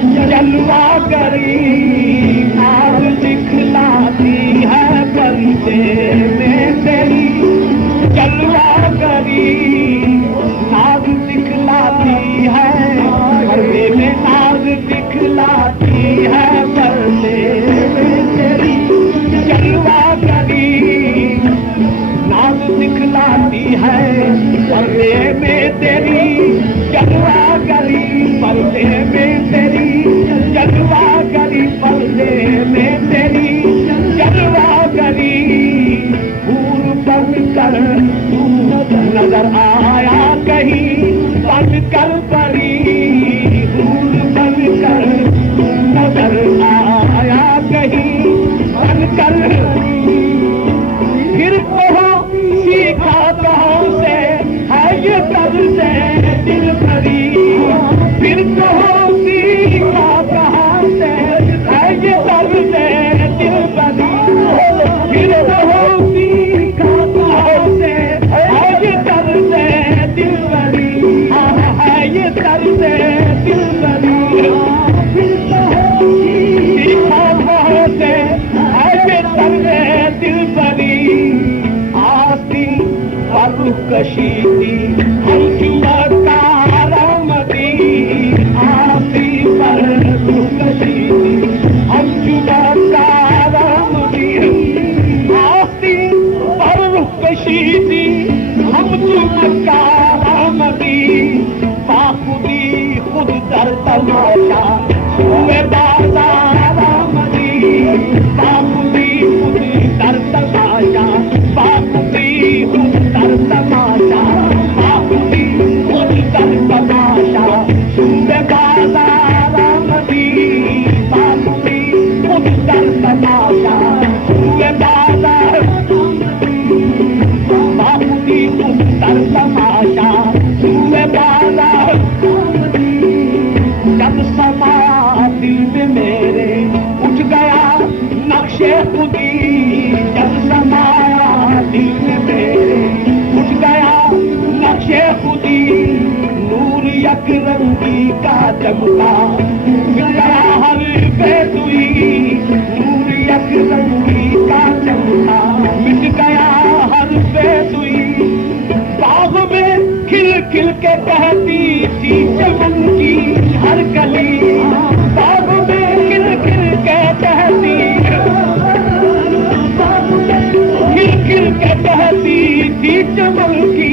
जलवा करी नाज दिखलाती है पर्दे में तेरी, जलवा करी नाज दिखलाती है पर्दे में, नाज दिखलाती है पर्दे में तेरी, जलवा करी नाज दिखलाती है पर्दे में तेरी, जलवा करी पर्दे में तेरी, जलवा करी पर्दे में तेरी, जलवा करी फूल बन कर तू नजर आया कहीं, बन कर परी फूल बन कर तू नजर आया कहीं, बन कर फिर कहो सीखा कहाँ से है ये तर्ज़ दिल भरी, फिर कहो सीखा कहाँ से है ये तर्ज़ दिल भरी, फिर कहो सीखा कहाँ से है ये तर्ज़ दिल भरी, है ये तर्ज़ दिल भरी, सीखा कहाँ से है ये तर्ज़ दिल भरी, आती पर कशीदी हम चुमकारामदी, आती पर कशीदी हम चुमकारामदी, आती पर कशीदी हम चुमकारामदी, बाखुदी खुद दर तमाशा हुए बाजारामदी, बाखुदी खुद दर तमाशा, बाखुदी खुद दर तमाशा, बाखुदी खुद दर तमाशा हुए बाजारामदी, बाखुदी खुद दर तमाशा हुए बाजारामदी, बाखुदी खुद दर तमाशा हुए बाजारामदी, जब समाया दिल में मेरे उठ गया नक्शे खुदी, जब समाया दिल में मेरे उठ गया नक्शे खुदी, नूर यकरंगी का चमका मिल गया हर बेदुई, नूर यकरंगी का चमका मिट गया हर बेदुई, बाग में खिल खिल के कहती थी चमन की हर कली, बाग में खिल खिल के कहती, खिल खिल के कहती थी चमन की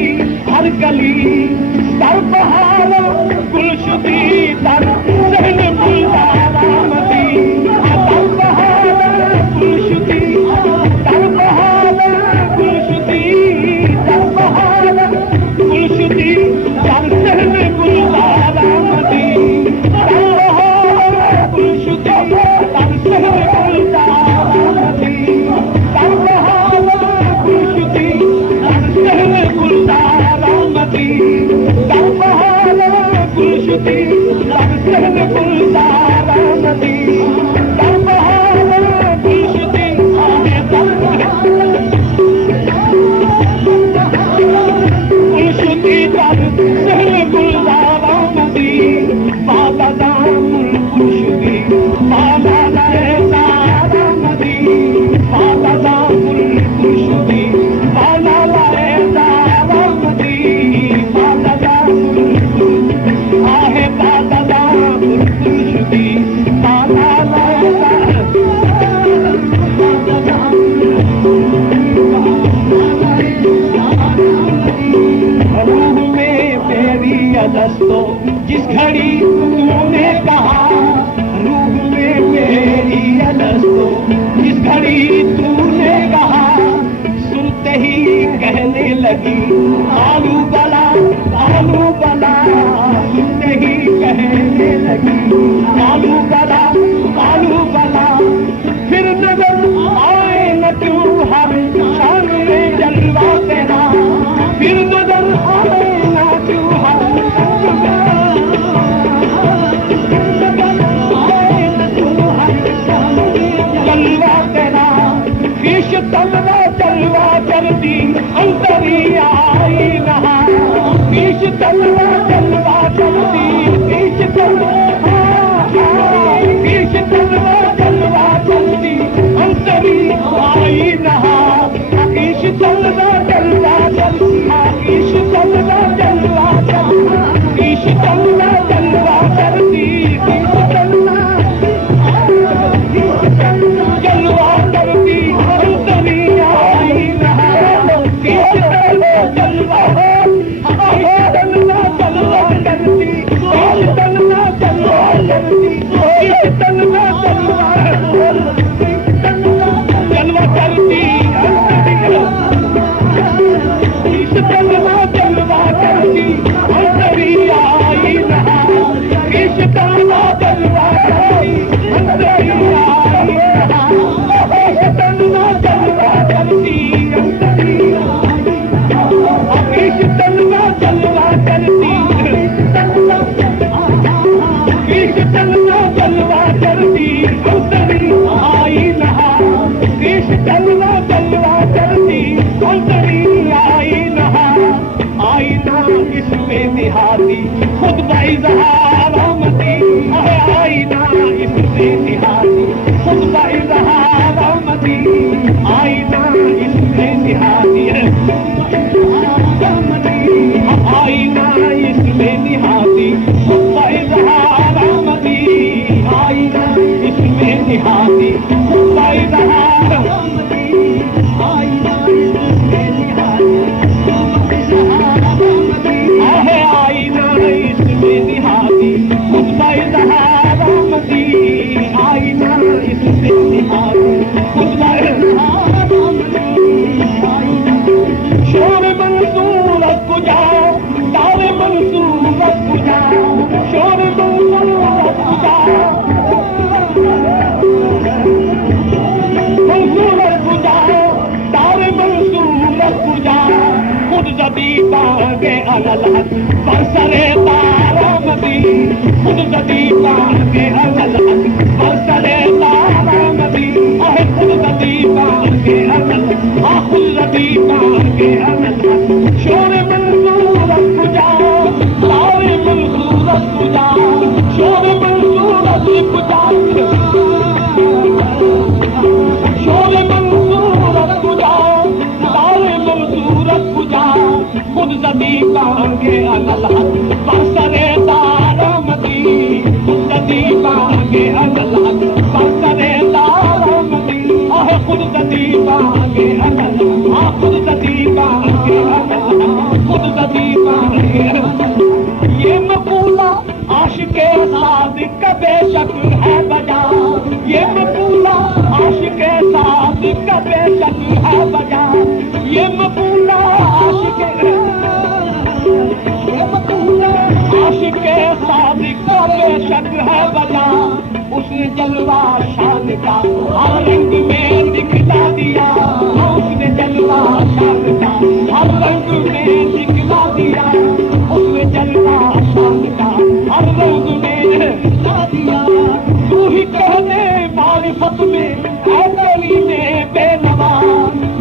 हर गली, दर बहार गुलशुदी दर सहन गुलदारामदी, दर बहार गुलशुदी दर बहार गुलशुदी, दर बहार गुलशुदी दर सहन गुलदारामदी, दर बहार गुलशुदी दर सहन गुलदारामदी, दर बहार गुलशुदी दर सहन गुलदारामदी, दर बहार गुलशुदी दर सहन गुलदारामदी, दर बहार गुलशुदी गुलशुदी दर सहन गुलदारामदी, बाला दामुल गुलशुदी बाला दारामदी, बाला दामुल गुलशुदी बाला दारामदी, बाला दामुल आहे बाला दामुल गुलशुदी बाला रूह में मेरी अदस्तो जिस घड़ी तूने कहा, रूह में मेरी अदस्तो जिस घड़ी तूने कहा, सुनते ही कहने लगी आलू बला आलू बला, सुनते ही कहने लगी आलू बला आलू बला, फिर नजर आए न क्यों हर शान में जलवा तेरा, फिर नजर आए न क्यों हर जलवा तेरा, ईश तलवा जलवा कर दी अंतरी आई रहा, ईश तलवा जलवा कर दी ईश तलवा अनल हक बरसरे दारमदी खुदती बागे अनल हक बरसरे दारमदी आह खुदती बागे अनल हक खुदती बागे अनल हक खुदती बागे ये मकूला आशिके सादिक का बेशक है बजा ये मकूला आशिके सादिक का बेशक है बजा ये मकूला आशिके सादिक का बेशक है बजा उसने जलवा शान का हर रंग में दिखला दिया उसने जलवा शान का हर रंग में दिखला दिया उसने जलवा शान का हर रंग में दिखला दिया तू ही कहने मारिफत में ऐ गली में बेनवा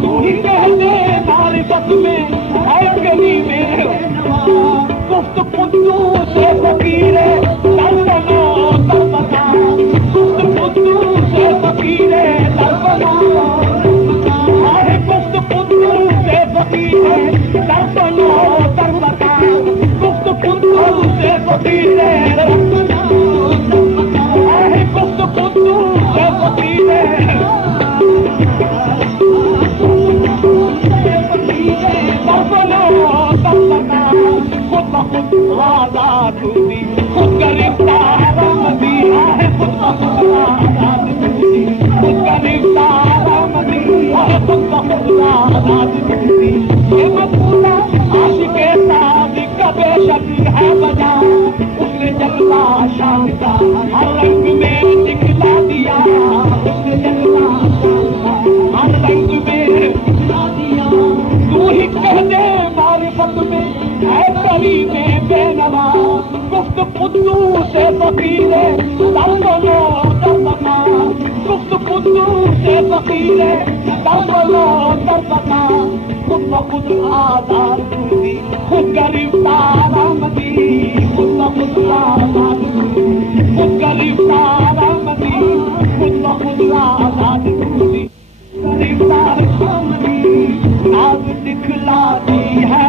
तू ही कहने मारिफत में ऐ गली में बेनवा गुफ्त कुद्दू से फकीरे दरबना दरबना गुफ्त कुद्दू से फकीरे दरबना आए गुफ्त कुद्दू से फकीरे दरबना दरबना गुफ्त कुद्दू से फकीरे दरबना आए गुफ्त कुद्दू से फकीरे दरबना दरबना खुद आजाद दी खुद गिरफ्तार मदी है खुद आजाद दी खुद गिरफ्तार मदी है खुद आजाद दी ये मकूला आशिके सादिक का बेशक है बजा उसने जलवा शान का हर रंग में दिखला दिया उसने जलवा शान का हर रंग में दिखला दिया तू ही कह दे मारिफत में है गली में बेनवा गुफ्त कुद्दू से फकीरे दरबना दरबना गुफ्त कुद्दू से फकीरे दरबना दरबना खुद ब खुद आजाद दूरी खुद गिरफ्तार आमदी खुद ब खुद आजाद दूरी खुद गिरफ्तार आमदी खुद ब खुद आजाद दूरी गिरफ्तार आमदी नाज दिखलाती है